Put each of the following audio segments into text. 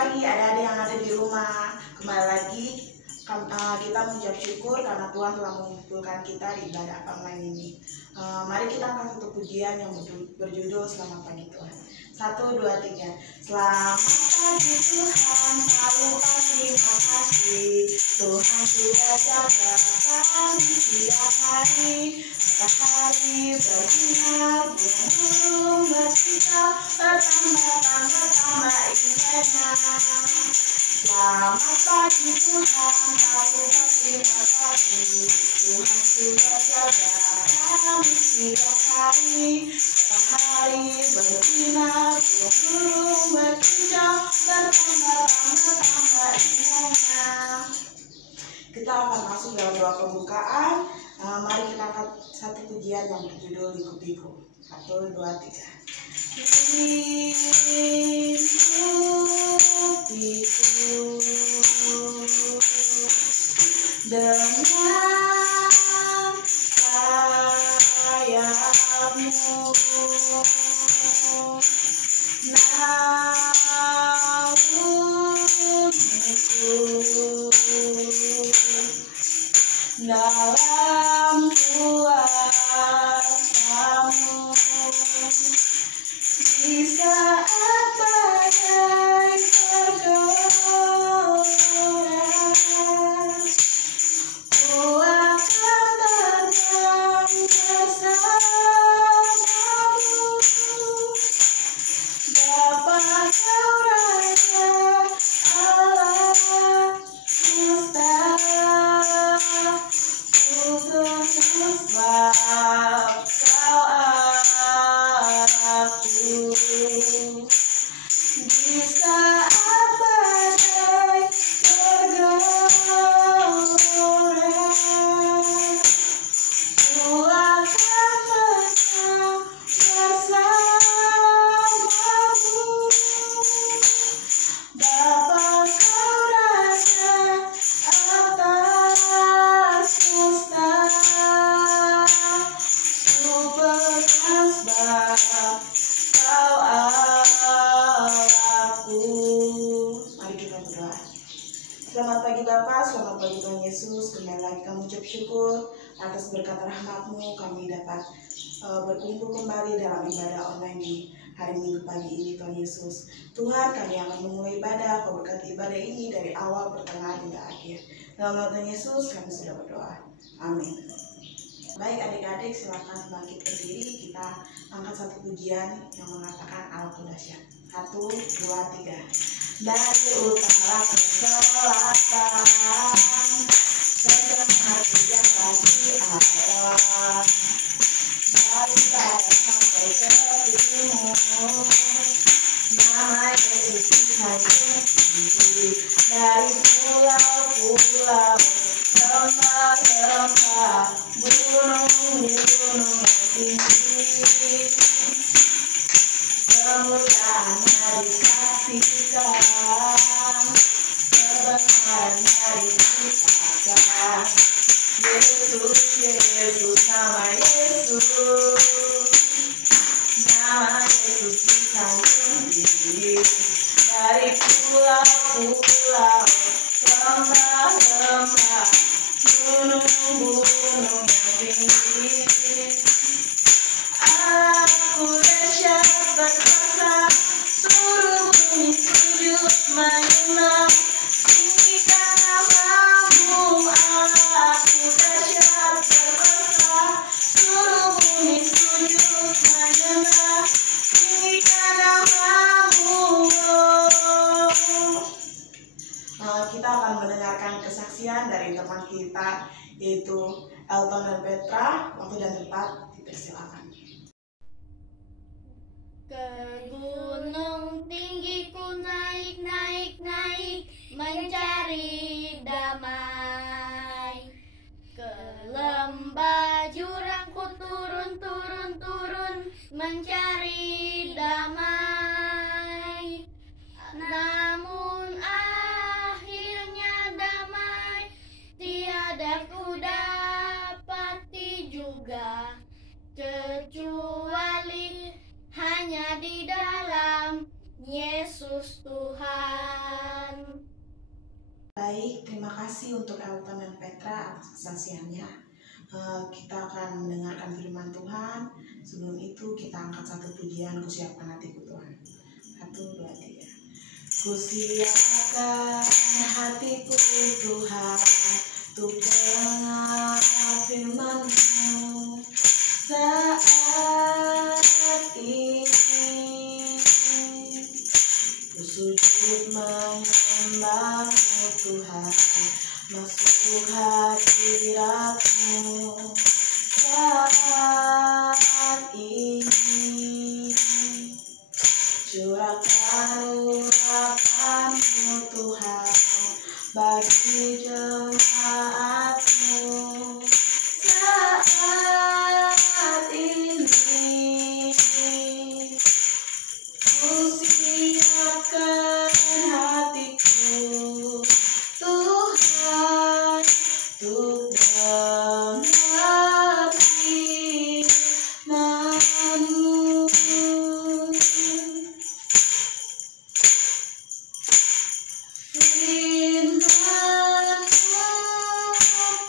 pagi adik-adik yang ada di rumah. Kembali lagi kita mengucap syukur karena Tuhan telah mengumpulkan kita di ibadah online ini. Mari kita angkat satu pujian yang berjudul Selamat Pagi Tuhan. 1, 2, 3. Selamat pagi Tuhan, selalu terima kasih. Tuhan sudah jaga kami setiap hari. Matahari bersinar, burung berkicau, bertambah indahnya. Selamat pagi Tuhan, selalu terima kasih. Tuhan sudah jaga kami setiap hari. Matahari bersinar, burung berkicau, bertambah indahnya. Kita akan masuk dalam doa pembukaan. Mari kita angkat satu pujian yang berjudul Liku-Liku. 1, 2, 3. Liku-liku dengan sayapmu, naungiku dalam kuasamu. Di saat badai tergelora, ku akan terbang bersamamu. Dapat kau Raja Allah semesta, untuk sebab kau aku. Di saat badai tergelora, ku akan menang bersamamu. Bapa kau Raja atas semesta, ku berkenan sebab kau Allahku. Mari kita berdoa. Selamat pagi Bapa, selamat pagi Tuhan Yesus. Kembali lagi kami ucap syukur atas berkat rahmat-Mu kami dapat berkumpul kembali dalam ibadah online di hari Minggu pagi ini Tuhan Yesus. Tuhan, kami akan memulai ibadah, Kau berkati ibadah ini dari awal, pertengahan hingga akhir. Dalam nama Tuhan Yesus kami sudah berdoa. Amin. Baik adik-adik, silakan bangkit berdiri. Kita angkat satu pujian yang mengatakan Allahku dahsyat. 1, 2, 3. Dari utara ke selatan, terdengar pujian bagi Allah. Dari barat sampai ke timur, nama Yesus disanjung. Dari pulau-pulau, rempah-rempah, gunung-gunung yang tinggi, kemuliaannya disaksikan, kebenarannya diceritakan. Yesus, Yesus, nama Yesus, nama Yesus disanjung tinggi. Dari pulau-pulau, rempah-rempah, gunung-gunung yang tinggi. Aku dahsyat berkuasa, seluruh bumi sujud menyembah. Tinggikan nama-Mu Allah. Aku dahsyat berkuasa, seluruh bumi sujud menyembah. Tinggikan nama-Mu. Kita akan mendengarkan kesaksian dari teman kita, yaitu Elton dan Petra. Waktu dan tempat dipersilakan. Ke gunung tinggi ku naik, mencari damai. Ke lembah jurang ku turun, mencari damai. Namun akhirnya damai tiada ku dapati juga, kecuali hanya di dalam Yesus Tuhan. Baik, terima kasih untuk Elton dan Petra atas kesaksiannya. Kita akan mendengarkan firman Tuhan. Sebelum itu kita angkat satu pujian, kusiapkan hatiku Tuhan. 1, 2, 3. Kusiapkan hatiku Tuhan untuk mendengar firman-Mu saat ini. Sujud menyembah-Mu Tuhan, masuk hadirat-Mu saat ini. Curahkan urapan-Mu Tuhan bagi jemaat-Mu saat ini. Kusiapkan hatiku Tuhan untuk dengar firman-Mu. Firman-Mu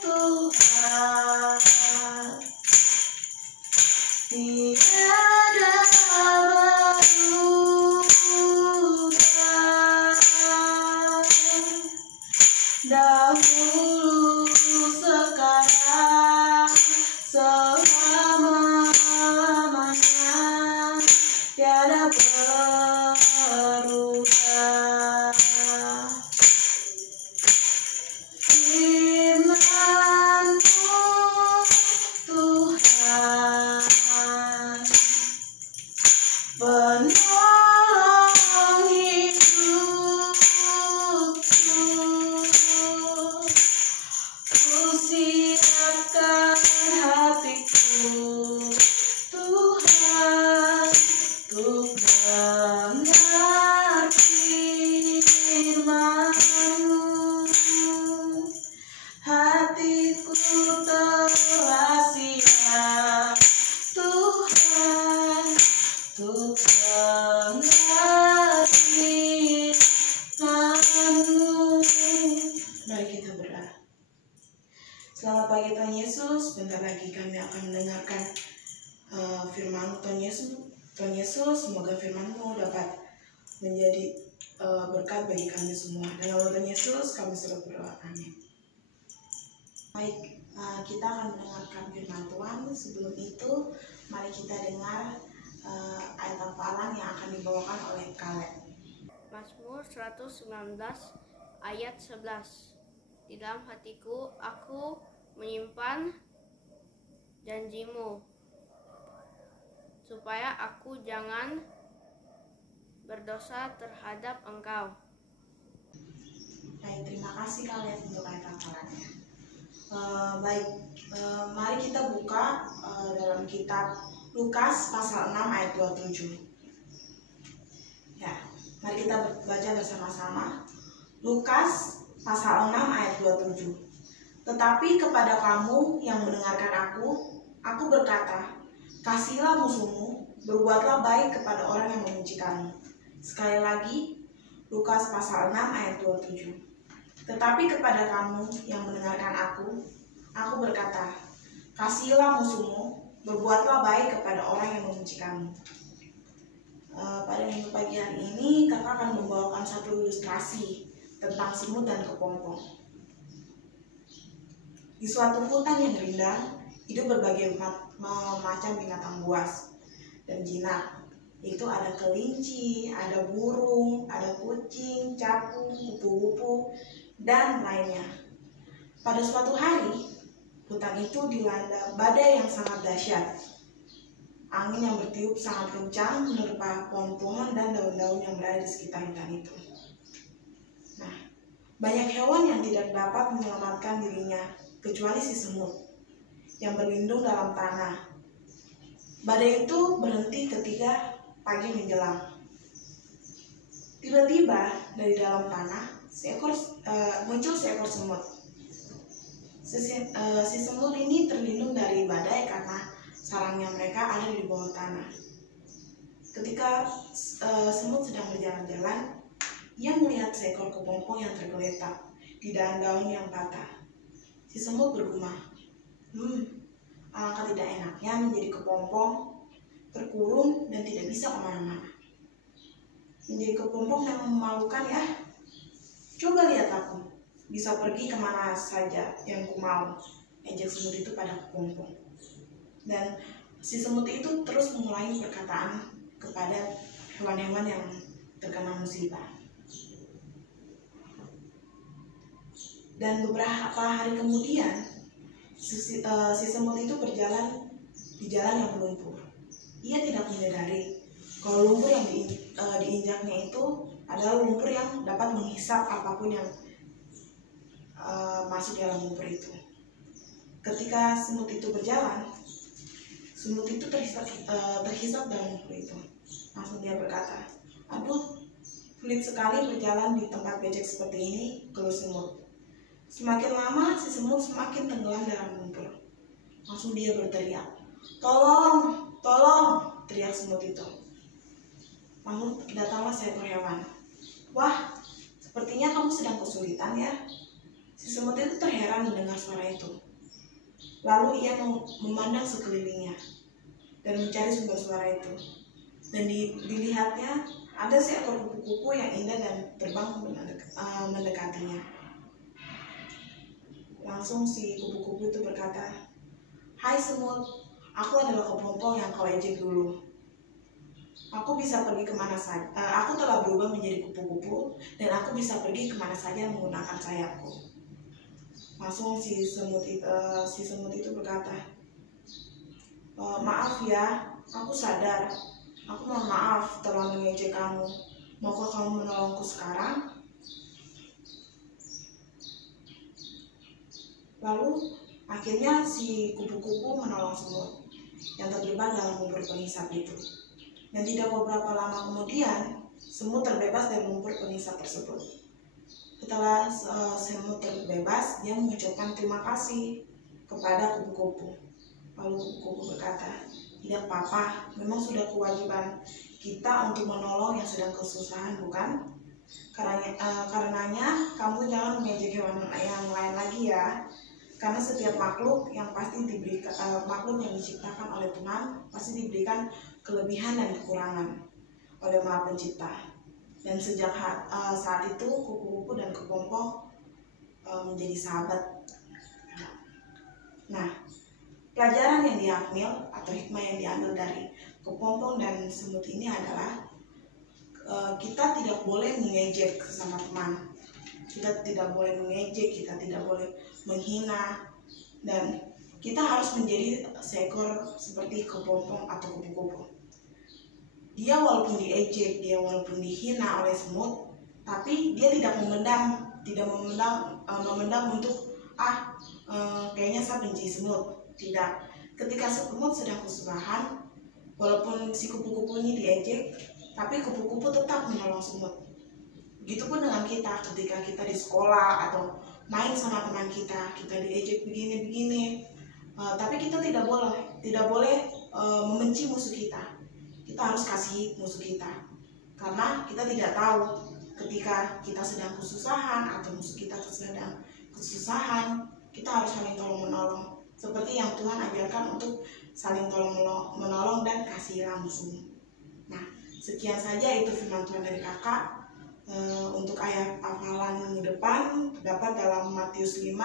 Tuhan tiada dahulu, sekarang, selama-lamanya, tiada berubah. Firman-Mu Tuhan, penolong hidupku. Kusiapkan hatiku Tuhan untuk dengar firman-Mu. Hatiku telah siap Tuhan untuk dengar firman-Mu. Mari kita berdoa. Selamat pagi Tuhan Yesus, bentar lagi kami akan mendengarkan firman-Mu Tuhan Yesus. Semoga firman-Mu dapat menjadi berkat bagi kami semua. Dalam nama Tuhan Yesus kami sudah berdoa, amin. Baik, kita akan mendengarkan firman Tuhan. Sebelum itu mari kita dengar ayat hafalan yang akan dibawakan oleh Kaleb. Mazmur 119 ayat 11. Di dalam hatiku aku menyimpan janji-Mu, supaya aku jangan berdosa terhadap Engkau. Baik, terima kasih Kaleb untuk ayat hafalannya. Mari kita buka dalam kitab Lukas pasal 6 ayat 27. Ya, mari kita baca bersama-sama. Lukas pasal 6 ayat 27. Tetapi kepada kamu yang mendengarkan aku berkata, kasihilah musuhmu, berbuatlah baik kepada orang yang membenci kamu. Sekali lagi, Lukas pasal 6 ayat 27. Tetapi kepada kamu yang mendengarkan aku berkata, kasihilah musuhmu, berbuatlah baik kepada orang yang membenci kamu. Pada minggu pagi hari ini, kakak akan membawakan satu ilustrasi tentang semut dan kepompong. Di suatu hutan yang rindang, hidup berbagai macam binatang buas dan jinak. Itu ada kelinci, ada burung, ada kucing, capung, kupu-kupu, dan lainnya. Pada suatu hari, hutan itu dilanda badai yang sangat dahsyat. Angin yang bertiup sangat kencang menerpa pohon-pohon dan daun-daun yang berada di sekitar hutan itu. Nah, banyak hewan yang tidak dapat menyelamatkan dirinya, kecuali si semut yang berlindung dalam tanah. Badai itu berhenti ketika pagi menjelang. Tiba-tiba dari dalam tanah muncul seekor semut. Si semut ini terlindung dari badai karena sarangnya mereka ada di bawah tanah. Ketika semut sedang berjalan-jalan, ia melihat seekor kepompong yang tergeletak di daun-daun yang patah. Si semut bergumam, alangkah tidak enaknya menjadi kepompong, terkurung dan tidak bisa kemana-mana. Menjadi kepompong yang memalukan ya. Coba lihat aku, bisa pergi kemana saja yang ku mau, ejek semut itu pada kepompong. Dan si semut itu terus mengulangi perkataan kepada hewan-hewan yang terkena musibah. Dan beberapa hari kemudian, si semut itu berjalan di jalan yang berlumpur. Ia tidak menyadari kalau lumpur yang diinjaknya itu adalah lumpur yang dapat menghisap apapun yang masuk dalam lumpur itu. Ketika semut itu berjalan, semut itu terhisap dalam lumpur itu. Langsung dia berkata, "Aduh, sulit sekali berjalan di tempat becek seperti ini," keluh semut. Semakin lama si semut semakin tenggelam dalam lumpur. Langsung dia berteriak, "Tolong, tolong!" teriak semut itu. Lalu datanglah seekor hewan. "Wah, sepertinya kamu sedang kesulitan ya." Si semut itu terheran mendengar suara itu. Lalu ia memandang sekelilingnya dan mencari sumber suara itu. Dan dilihatnya ada seekor kupu-kupu yang indah dan terbang mendekatinya. Langsung si kupu-kupu itu berkata, "Hai semut, aku adalah kepompong yang kau ejek dulu. Aku bisa pergi kemana saja. Aku telah berubah menjadi kupu-kupu dan aku bisa pergi kemana saja menggunakan sayapku." Langsung si semut itu berkata, "Maaf ya, aku sadar. Aku mohon maaf telah mengejek kamu. Maukah kamu menolongku sekarang?" Lalu akhirnya si kupu-kupu menolong semut yang terjebak dalam lumpur penghisap itu. Dan tidak beberapa lama kemudian, semut terbebas dari lumpur penghisap tersebut. Setelah semut terbebas, dia mengucapkan terima kasih kepada kupu-kupu. Lalu kupu-kupu berkata, "Tidak apa-apa, memang sudah kewajiban kita untuk menolong yang sedang kesusahan, bukan? Karenanya kamu jangan mengejek hewan yang lain lagi ya. Karena setiap makhluk yang makhluk yang diciptakan oleh Tuhan pasti diberikan kelebihan dan kekurangan oleh Maha Pencipta." Dan sejak saat itu kupu-kupu dan kepompong menjadi sahabat. Nah, pelajaran yang diambil atau hikmah yang diambil dari kepompong dan semut ini adalah kita tidak boleh mengejek sesama teman. Kita tidak boleh mengejek, kita tidak boleh menghina, dan kita harus menjadi seekor seperti kepompong atau kupu-kupu. Dia walaupun diejek, dia walaupun dihina oleh semut, tapi dia tidak memendam untuk kayaknya saya benci semut. Tidak. Ketika semut sedang kesusahan, walaupun si kupu-kupu ini diejek, tapi kupu-kupu tetap menolong semut. Begitupun dengan kita, ketika kita di sekolah atau main sama teman kita diejek begini-begini, tapi kita tidak boleh membenci musuh kita. Kita harus kasih musuh kita, karena kita tidak tahu ketika kita sedang kesusahan atau musuh kita sedang kesusahan, kita harus saling tolong menolong. Seperti yang Tuhan ajarkan untuk saling tolong menolong dan kasihilah musuhmu. Nah, sekian saja itu firman Tuhan dari kakak. Untuk ayat hafalan minggu depan terdapat dalam Matius 5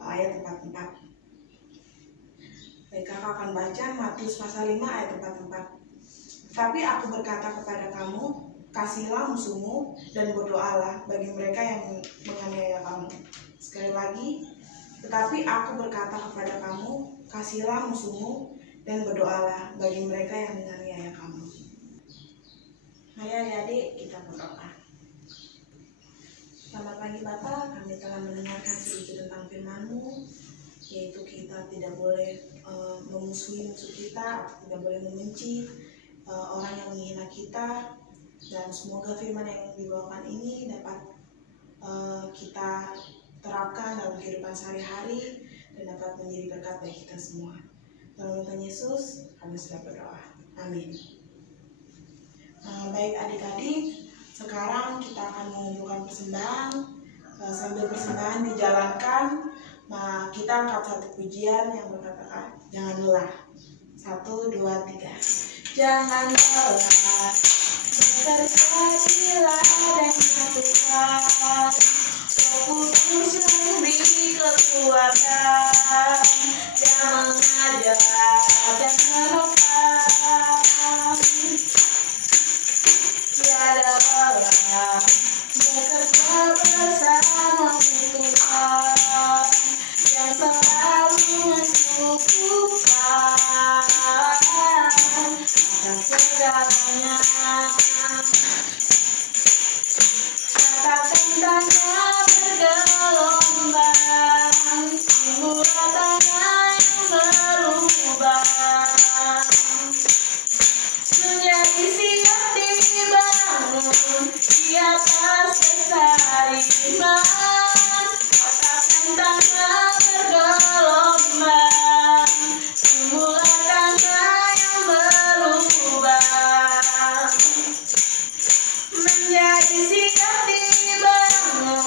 ayat 44. Baik, kakak akan baca Matius pasal 5 ayat 44. "Tapi aku berkata kepada kamu, kasihilah musuhmu dan berdoalah bagi mereka yang menganiaya kamu." Sekali lagi, "Tetapi aku berkata kepada kamu, kasihilah musuhmu dan berdoalah bagi mereka yang menganiaya kamu." Mari adik-adik kita berdoa. Selamat pagi Bapak, kami telah mendengarkan sedikit tentang firman-Mu, yaitu kita tidak boleh memusuhi musuh kita, tidak boleh membenci orang yang menghina kita, dan semoga firman yang dibawakan ini dapat kita terapkan dalam kehidupan sehari-hari dan dapat menjadi berkat bagi kita semua. Dalam nama Yesus, kami sudah berdoa. Amin. Baik adik-adik, sekarang kita akan mengumpulkan persembahan sambil persembahan dijalankan, kita angkat satu pujian yang berkatakan, jangan lelah. 1, 2, 3. Jangan lelah, bekerjalah dengan Tuhan. Roh Kudus memberi kekuatan, Dia mengajar dan menopang. Tiada lelah, bekerja bersama Tuhan yang selalu mencukupkan atas segalanya. Katakan tanah bergelombang, timbullah tanah yang berubah, menjadi siap dibangun di atas dasar iman. Katakan tanah bergelombang, timbullah tanah yang berubah, menjadi siap dibangun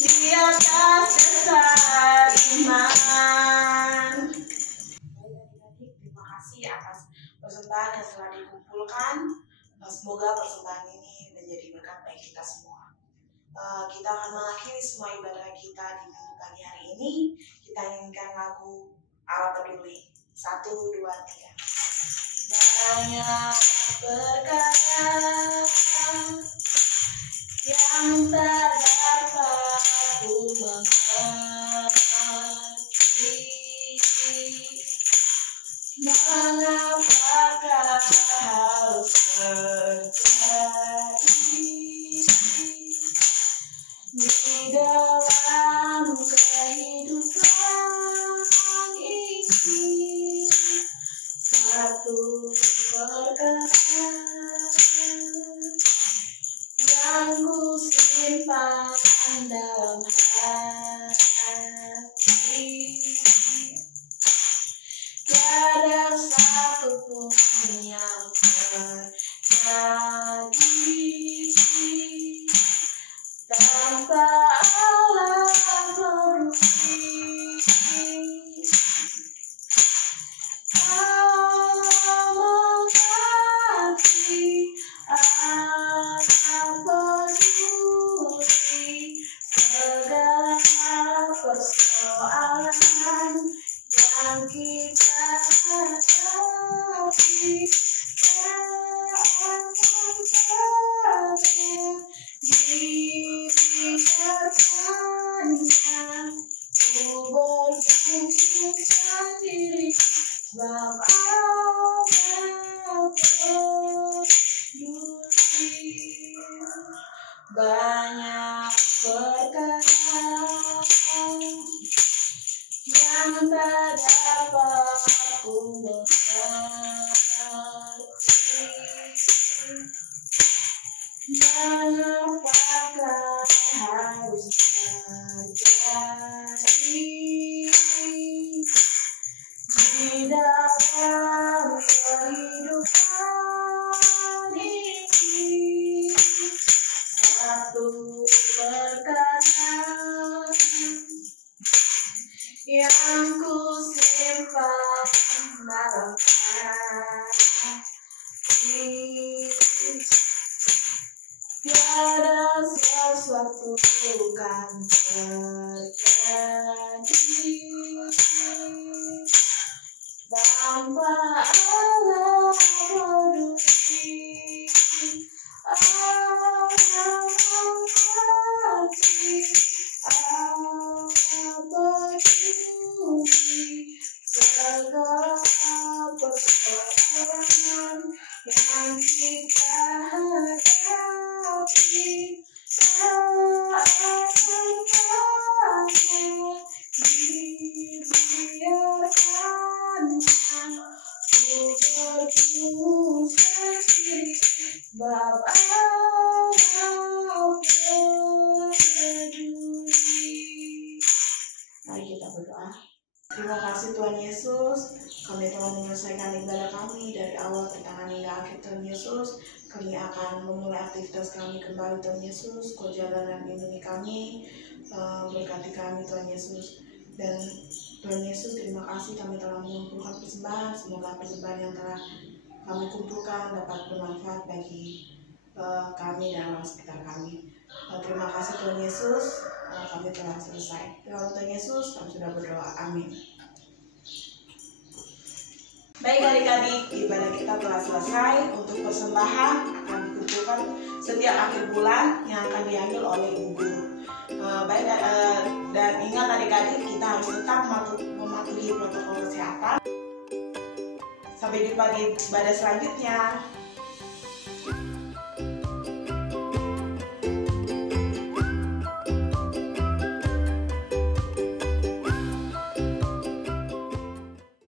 di atas dasar iman. Baik adik-adik, terima kasih atas persembahan yang telah dikumpulkan. Semoga persembahan ini menjadi berkat bagi kita semua. Kita akan mengakhiri semua ibadah kita di minggu pagi hari ini. Kita nyanyikan lagu Allah Peduli. 1, 2, 3. Banyak perkara yang tak dapat ku mengerti, mengapakah harus terjadi di dalam kehidupan ini. Satu perkara yang ku simpan dalam hati, tiada satupun yang terjadi tanpa Allah peduli. Allah mengerti, Allah peduli segala persoalan yang kita hadapi. Dibiarkannya ku bertumbuh sendiri, sebab Allah peduli. Banyak perkara yang tak dapat ku mengerti, mengapakah harus terjadi di dalam kehidupan ini. Satu perkara yang ku simpan dalam hati, tiada sesuatu kan terjadi tanpa Allah peduli. Allah mengerti, Allah peduli segala persoalan yang kita hadapi. Allah dibiarkannya ku bertumbuh sendiri, sebab Allah peduli. Mari kita berdoa. Terima kasih Tuhan Yesus, kami telah menyelesaikan ibadah kami dari awal pertengahan hingga akhir. Tuhan Yesus, kami akan memulai aktivitas kami kembali Tuhan Yesus. Kau jalan dan lindungi kami, berkati kami Tuhan Yesus. Dan Tuhan Yesus, terima kasih kami telah mengumpulkan persembahan. Semoga persembahan yang telah kami kumpulkan dapat bermanfaat bagi kami dan orang sekitar kami. Terima kasih Tuhan Yesus, kami telah selesai. Dalam Tuhan Yesus kami sudah berdoa, amin. Baik adik-adik, ibadah kita telah selesai. Untuk persembahan akan dikumpulkan setiap akhir bulan yang akan diambil oleh ibu guru. Dan ingat adik-adik, kita harus tetap mematuhi protokol kesehatan. Sampai jumpa di ibadah selanjutnya.